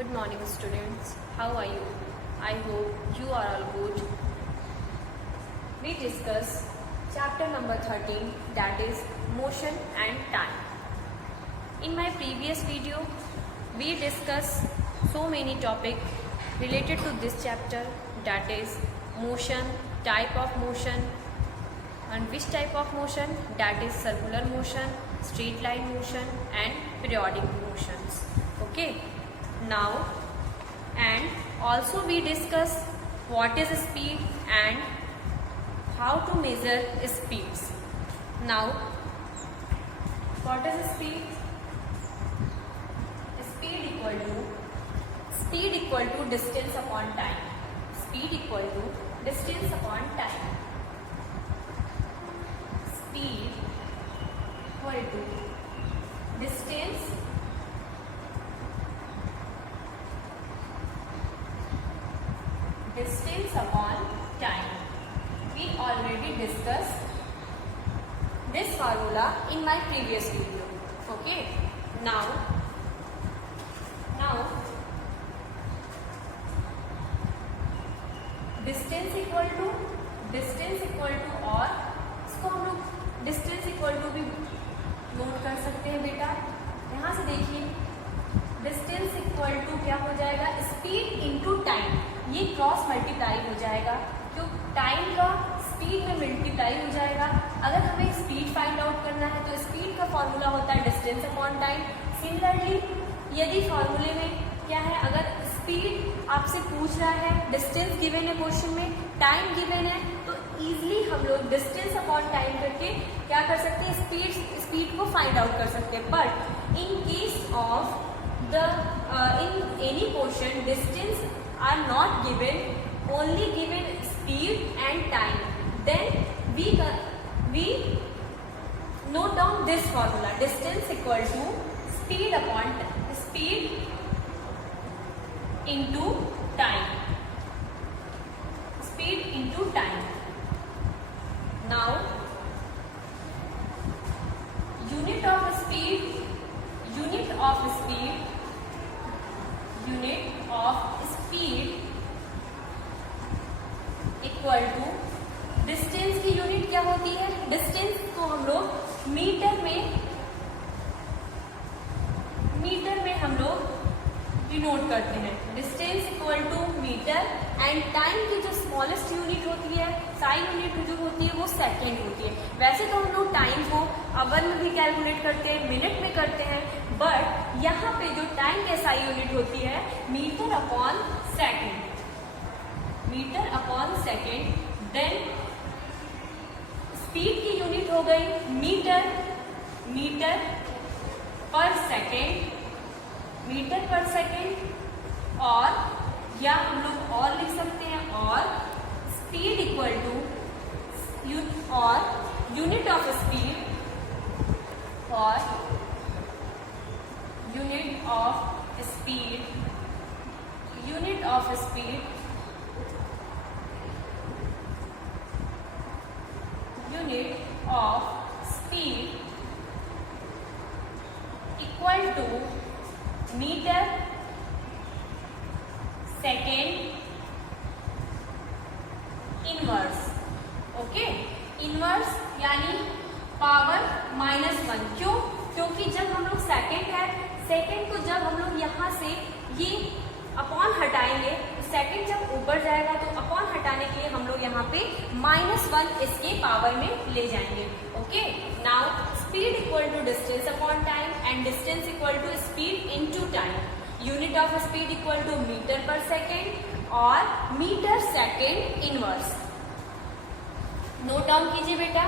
Good morning, students. How are you? I hope you are all good. We discuss chapter number 13, that is motion and time. In my previous video, we discussed so many topics related to this chapter, that is motion, type of motion, and which type of motion, that is circular motion, straight line motion and periodic motions. Okay. Now, and also we discuss what is speed and how to measure speeds. Now, what is speed? Speed equal to distance upon time. Speed equal to distance upon time. Speed equal to distance upon time. We already discussed this formula in my previous video. Okay. Now distance equal to और इसको हम लोग distance equal to भी note कर सकते हैं बेटा. यहाँ से देखिए डिस्टेंस इक्वल टू क्या हो जाएगा, स्पीड इनटू टाइम. ये क्रॉस मल्टीप्लाई हो जाएगा, क्यों टाइम का स्पीड में मल्टीप्लाई हो जाएगा. अगर हमें स्पीड फाइंड आउट करना है तो स्पीड का फॉर्मूला होता है डिस्टेंस अपॉन टाइम. सिमिलरली यदि फॉर्मूले में क्या है, अगर स्पीड आपसे पूछ रहा है, डिस्टेंस गिवन है क्वेश्चन में, टाइम गिवन है, तो इजीली हम लोग डिस्टेंस अपॉन टाइम करके क्या कर सकते हैं, स्पीड को फाइंड आउट कर सकते हैं. But in case of in any portion distance are not given, only given speed and time, then we note down this formula, distance equal to speed into time. Speed into time. Now unit of speed equal to distance की unit क्या होती है, distance को हम लोग metre में हम लोग डिनोट करते हैं. Distance equal to meter and time की जो स्मॉलेस्ट यूनिट होती है, साई यूनिट जो होती है वो सेकेंड होती है. वैसे तो हम लोग टाइम को आवर में भी कैलकुलेट करते हैं, मिनट में करते हैं, बट यहाँ पे जो टाइम की साई यूनिट होती है meter upon second. Then speed की यूनिट हो गई मीटर पर सेकेंड, और या हम लोग और लिख सकते हैं, और स्पीड इक्वल टू और unit of speed equal to meter second inverse. Okay, inverse यानी पावर -1. क्यों? क्योंकि जब हम लोग सेकेंड को जब हम लोग यहाँ से ये अपॉन हटाएंगे, तो सेकेंड जब ऊपर जाएगा तो अपॉन हटाने के लिए हम लोग यहाँ पे -1 इसके पावर में ले जाएंगे. Okay. Now speed equal to distance upon time and distance equal to speed into time. Unit of speed equal to metre per second और metre second inverse. Note down कीजिए बेटा.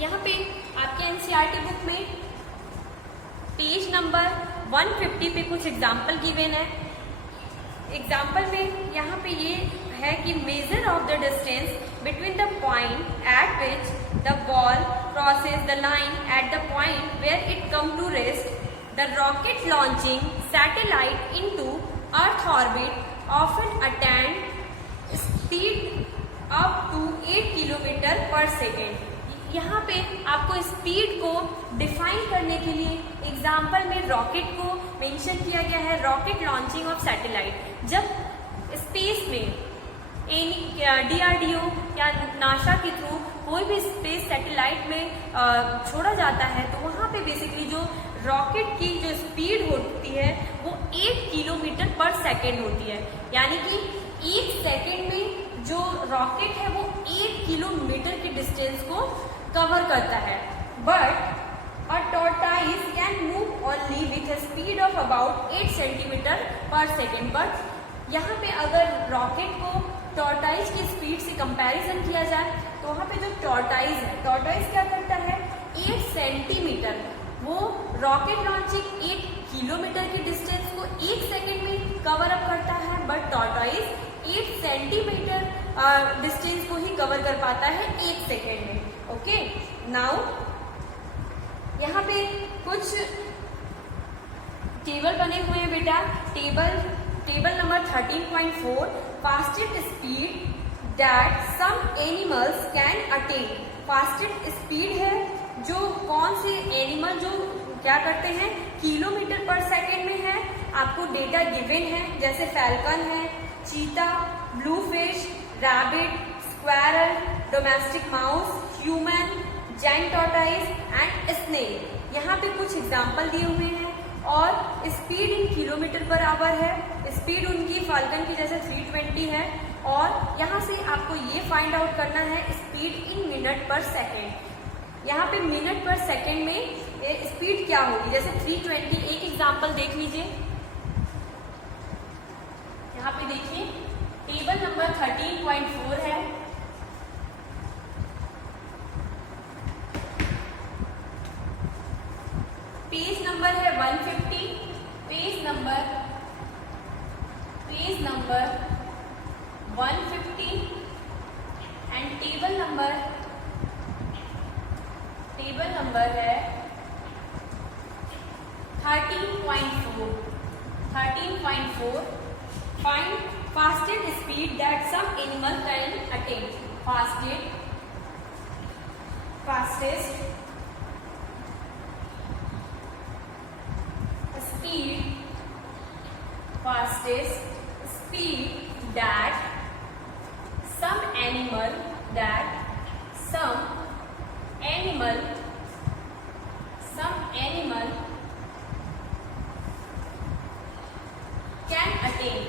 यहाँ पे आपके एनसीईआरटी बुक में पेज नंबर 150 पे कुछ example given है. एग्जाम्पल में यहाँ पे ये है कि measure of the distance between the point at which the ball crosses the line at the point where it come to rest. The rocket launching satellite into earth orbit often attain speed up to 8 kilometre per second. यहाँ पे आपको speed को define करने के लिए example में rocket को mention किया गया है। रॉकेट लॉन्चिंग ऑफ सैटेलाइट, जब स्पेस में DRDO या नासा के थ्रू कोई भी स्पेस सैटेलाइट में छोड़ा जाता है, तो वहाँ पे बेसिकली जो रॉकेट की जो स्पीड होती है वो 8 किलोमीटर पर सेकेंड होती है। यानी कि 1 सेकेंड में जो रॉकेट है वो 8 किलोमीटर की डिस्टेंस को कवर करता है। But a tortoise can move only with a speed of about 8 centimetre पर सेकेंड। बट यहाँ पे अगर रॉकेट को टॉर्टाइज की स्पीड से कंपैरिजन किया जाए तो वहाँ पे जो टॉर्टाइज है, टॉर्टाइज क्या करता है 8 सेंटीमीटर, वो रॉकेट लॉन्चिंग 8 किलोमीटर की डिस्टेंस को 1 सेकेंड में कवर अप करता है, बट टॉर्टाइज 8 सेंटीमीटर डिस्टेंस को ही कवर कर पाता है 1 सेकेंड में। ओके, नाउ यहाँ पे कुछ टेबल बने हुए हैं बेटा। Table number 13.4, fastest speed that some animals can attain. Fastest speed है जो कौन से एनिमल जो क्या करते हैं किलोमीटर पर सेकेंड में है। आपको डेटा गिवन है, जैसे फैल्कन है, cheetah, bluefish, rabbit, squirrel, domestic mouse, human, giant tortoise and snake. यहाँ पे कुछ एग्जाम्पल दिए हुए हैं और speed in kilometre per hour है। स्पीड उनकी फाल्कन की जैसे 320 है और यहाँ से आपको ये फाइंड आउट करना है स्पीड इन मिनट पर सेकेंड। यहाँ पे मिनट पर सेकेंड में स्पीड क्या होगी, जैसे 320। एक एग्जाम्पल देख लीजिए, यहाँ पे देखिए टेबल नंबर 13.4 है। पेज नंबर है 150, page number 150 and table number है 13.4। Find fastest speed that some animal can attain. Fastest speed that some animal can attain।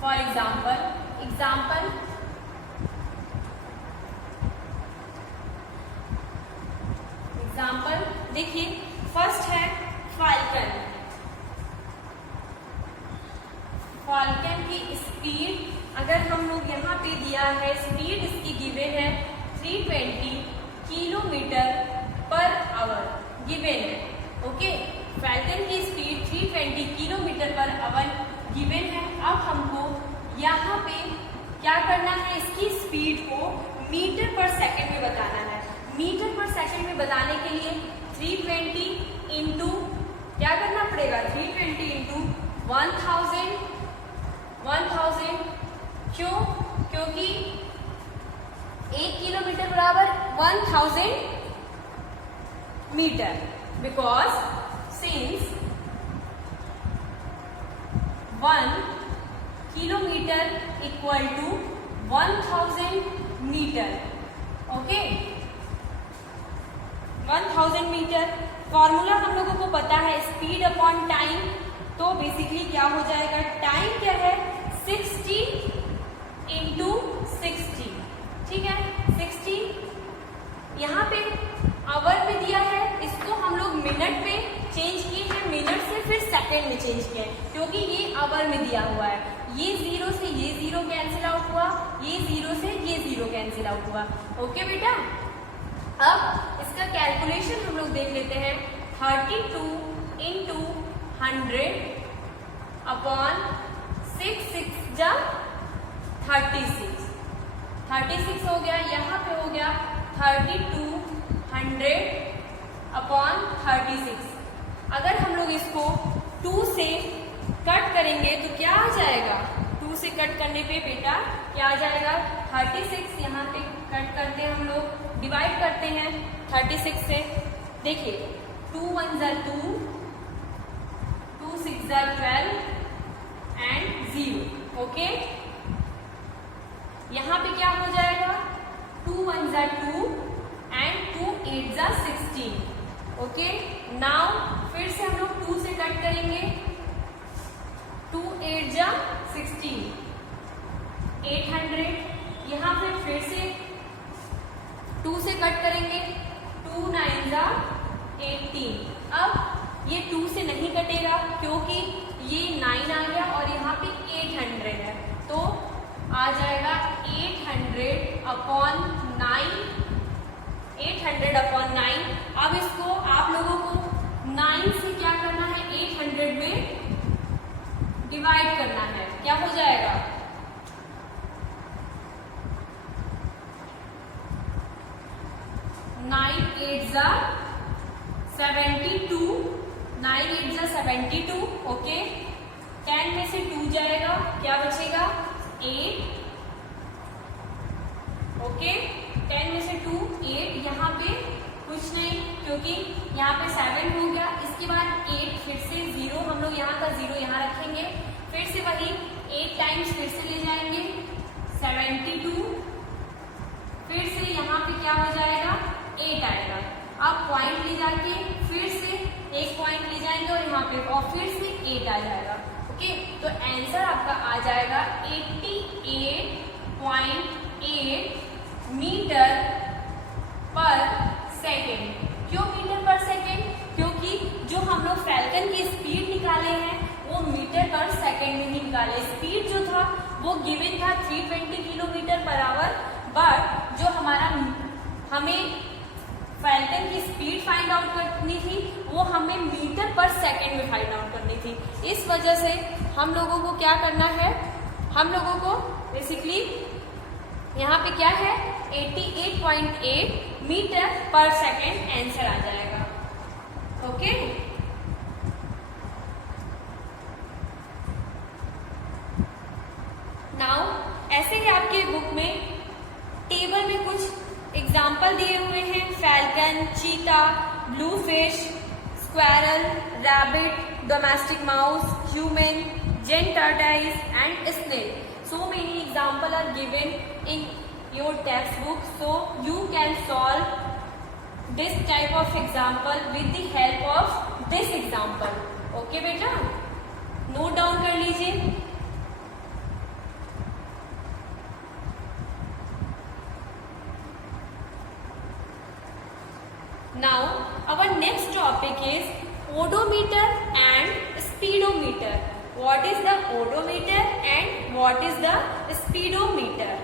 For example देखिए, फर्स्ट है फाल्कन। फाल्कन की स्पीड अगर हम लोग यहाँ पे दिया है, स्पीड इसकी गिवन है 320 किलोमीटर पर आवर गिवन है। ओके, फाल्कन की speed 320 kilometre per our given है। अब हमको यहाँ पे क्या करना है, इसकी स्पीड को मीटर पर सेकेंड में बताना है। मीटर पर सेकेंड में बताने के लिए 320 इंटू क्या करना पड़ेगा, 320 इंटू 1000। क्यों? क्योंकि 1 किलोमीटर बराबर 1000 metre, because since 1 kilometre equal to 1000 metre. Okay, 1000 metre. Formula हम लोगों को पता है स्पीड अपॉन टाइम, तो बेसिकली क्या हो जाएगा, टाइम क्या है 60 इंटू 60। ठीक है, 60 यहाँ पे आवर में दिया है, इसको हम लोग मिनट में चेंज किए हैं, मिनट से फिर सेकेंड में चेंज किए हैं क्योंकि ये आवर में दिया हुआ है। ये 0 से ये 0 कैंसिल आउट हुआ, ये 0 से ये 0 कैंसिल आउट हुआ। ओके बेटा, अब इसका कैलकुलेशन हम लोग देख लेते हैं। 32 इंटू 100 अपॉन 6 जा 36 हो गया। यहाँ पे हो गया 3200 अपॉन 36। अगर हम लोग इसको 2 से कट करेंगे तो क्या आ जाएगा, 2 से कट करने पे बेटा क्या आ जाएगा, 36। यहाँ पे कट करते हैं हम लोग, डिवाइड करते हैं 36 से। देखिए 2 1 जा 2, 2 6 जा 12 एंड 0। ओके, यहाँ पे क्या हो जाएगा, 2 1 जा 2 एंड 2 8 जा 16। ओके, नाउ फिर से हम लोग 2 से कट करेंगे, 2 8 जा 16, 800। यहाँ पे फिर से 2 से कट करेंगे, 2 9 जा 18। अब ये 2 से नहीं कटेगा क्योंकि ये 9 आ गया और यहाँ पे 800 है, तो आ जाएगा 800 अपॉन 9, 800 अपॉन 9। अब इसको आप लोगों को 9 से क्या करना है, 800 में डिवाइड करना है। क्या हो जाएगा, 9 8 जा 72, 9 8 जा 72। ओके, 10 में से 2 जाएगा, क्या बचेगा, 8। ओके, 10 में से 2 8, यहाँ पे कुछ नहीं क्योंकि यहाँ पे 7 हो गया। इसके बाद 8 फिर से 0, हम लोग यहाँ का 0 यहाँ रखेंगे, फिर से वही 8 टाइम्स फिर से ले जाएंगे 72, फिर से यहाँ पे क्या हो जाएगा, 8 आएगा। अब पॉइंट ले जाके फिर से एक पॉइंट ले जाएंगे और यहाँ पे और फिर से 8 आ जाएगा। ओके, तो आंसर आपका आ जाएगा 88.8 मीटर पर सेकेंड। क्यों मीटर पर सेकेंड, क्योंकि जो हम लोग फैल्कन की स्पीड निकाले हैं वो मीटर पर सेकेंड में ही निकाले। स्पीड जो था वो गिवन था 320 किलोमीटर पर आवर, बट जो हमारा हमें फैल्कन की स्पीड फाइंड आउट करनी थी वो हमें मीटर पर सेकेंड में फाइंड आउट करनी थी। इस वजह से हम लोगों को क्या करना है, हम लोगों को बेसिकली यहाँ पे क्या है, 88.8 मीटर पर सेकेंड आंसर आ जाएगा। ओके, नाउ ऐसे ही आपके बुक में टेबल में कुछ एग्जाम्पल दिए हुए हैं, falcon, cheetah, blue fish, squirrel, rabbit, domestic mouse, human, giant tortoise and snail. So many examples are given in your textbook, so you can solve this type of example with the help of this example. Okay बेटा, note down कर लीजिए. Now our next topic is odometer and speedometer. What is the odometer and what is the speedometer?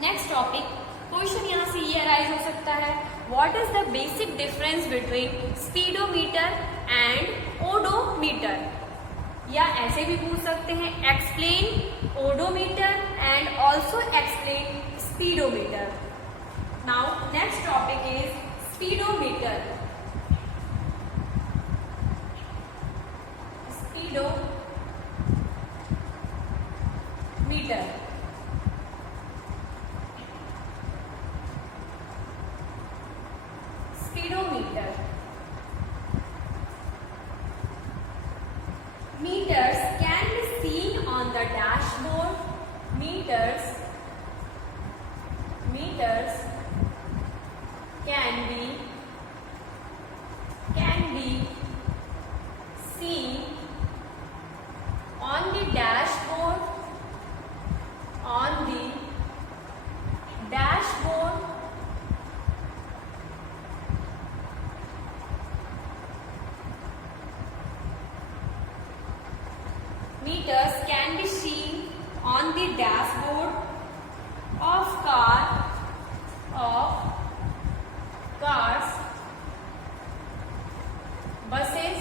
Next topic, question यहाँ से ये arise हो सकता है, what is the basic difference between speedometer and odometer? या ऐसे भी पूछ सकते हैं, explain odometer and also explain speedometer. Now next topic is speedometer. Speedometer, speedometer. Meters can be seen on the dashboard. Meters can be seen on the dashboard. Meters can be seen on the dashboard of cars, buses,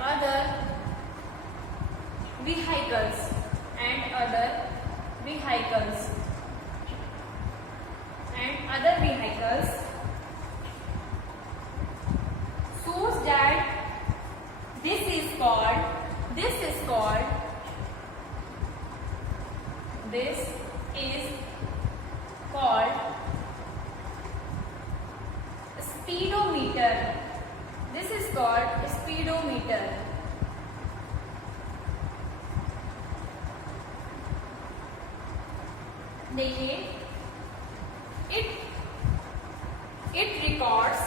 other vehicles shows that this is called speedometer. This is called speedometer. देखिए, it records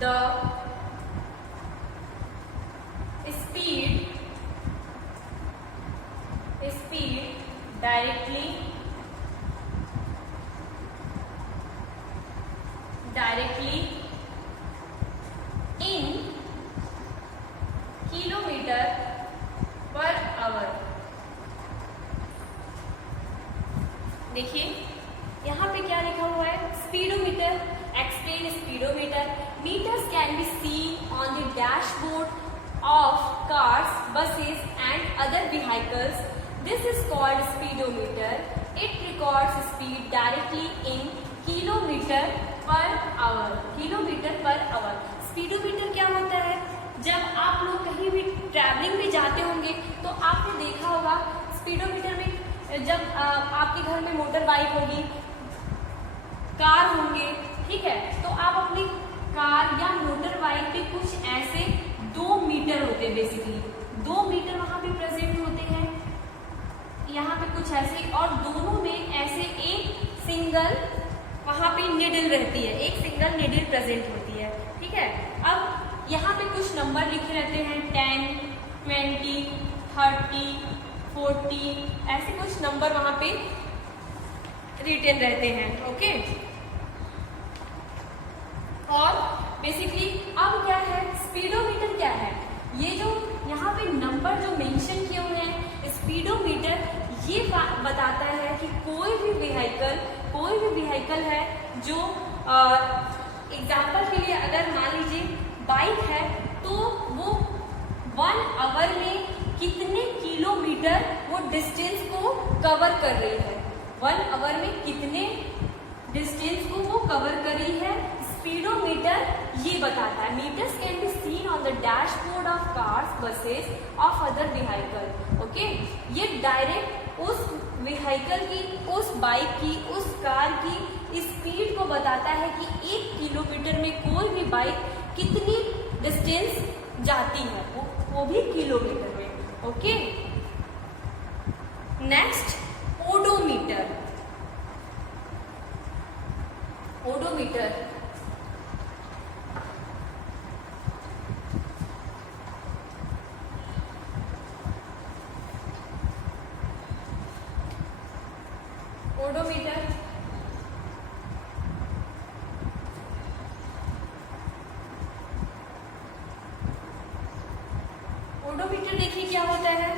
the speed directly in kilometre per hour. देखिए यहाँ पे क्या लिखा हुआ है, speedometer. Explain speedometer. Meters can be seen on the dashboard of cars, buses and other vehicles. This is called speedometer. It records speed directly in kilometre per hour. Speedometer क्या होता है? जब आप लोग कहीं भी ट्रैवलिंग में जाते होंगे तो आपने देखा होगा स्पीडोमीटर में, जब आपके घर में मोटर बाइक होगी, कार होंगे, ठीक है, तो आप अपनी कार या मोटर बाइक पे कुछ ऐसे 2 मीटर होते हैं. बेसिकली 2 मीटर वहां पे प्रेजेंट होते हैं, यहाँ पे कुछ ऐसे, और दोनों में ऐसे एक सिंगल वहां पे निडल रहती है, एक सिंगल निडल प्रेजेंट होती है. ठीक है, अब यहाँ पे कुछ नंबर लिखे रहते हैं, 10, 20, 30, 40, ऐसे कुछ नंबर वहां पे रिटन रहते हैं. ओके, और बेसिकली अब क्या है, स्पीडोमीटर क्या है? ये जो यहाँ पे नंबर जो मेंशन किए हुए हैं, स्पीडोमीटर ये बताता है कि कोई भी व्हीकल है जो एग्जाम्पल के लिए अगर मान लीजिए बाइक है, तो वो 1 आवर में कितने किलोमीटर वो डिस्टेंस को कवर कर रही है. 1 आवर में कितने डिस्टेंस को वो कवर कर रही है, स्पीडोमीटर ये बताता है. Meters can be seen on the dashboard of cars, buses of other vehicle. Okay, ये डायरेक्ट उस व्हीकल की, उस बाइक की, उस कार की स्पीड को बताता है कि 1 किलोमीटर में कोई भी बाइक कितनी डिस्टेंस जाती है, वो भी किलोमीटर में. Okay, next odometer. Odometer odometer देखिए क्या होता है.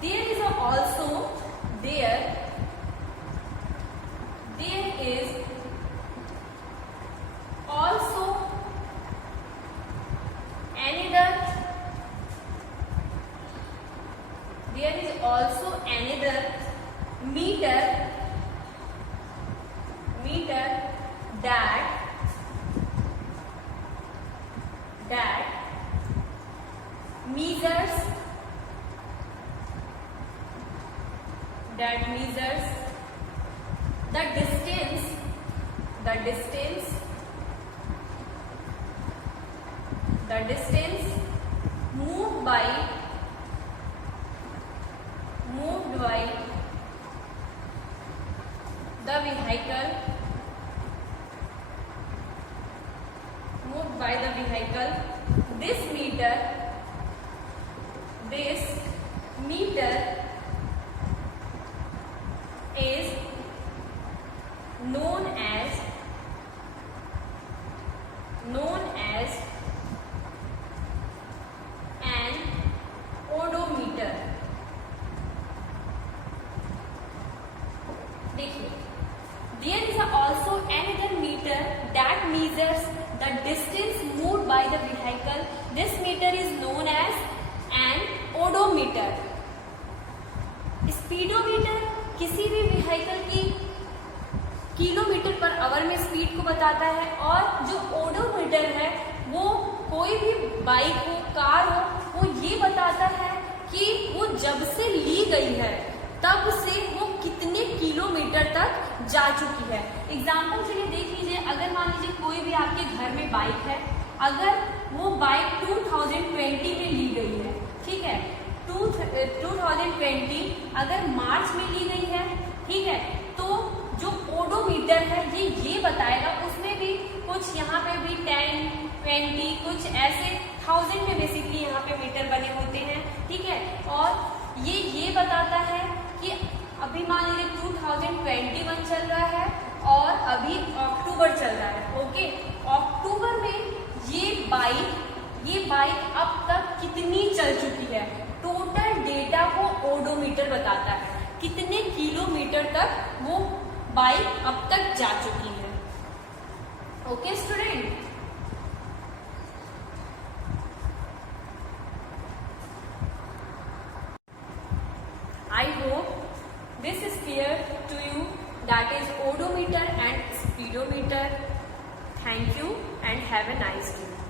There is also another meter that measures the distance moved by the vehicle. This meter is known as an odometer. Speedometer किसी भी व्हीकल की किलोमीटर पर आवर में speed को बताता है, और जो ओडोमीटर है वो कोई भी बाइक हो, कार हो, वो ये बताता है कि वो जब से ली गई है तब से वो कितने किलोमीटर तक जा चुकी है। एग्जाम्पल के लिए देख लीजिए, अगर मान लीजिए कोई भी आपके घर में बाइक है, अगर वो बाइक 2020 में ली गई है, ठीक है, 2020 अगर मार्च में ली गई है, ठीक है, तो जो ओडोमीटर है ये बताएगा, उसमें भी कुछ यहाँ पे भी 10, 20 कुछ ऐसे 1000 में बेसिकली यहाँ पे मीटर बने होते हैं, ठीक है, और ये बताता है कि अभी मान लीजिए 2021 चल रहा है और अभी अक्टूबर चल रहा है, ओके, अक्टूबर में ये बाइक अब तक कितनी चल चुकी है, टोटल डेटा को ओडोमीटर बताता है, कितने किलोमीटर तक वो बाइक अब तक जा चुकी है। Okay student, I hope this is clear to you, that is odometer and speedometer. Thank you and have a nice day.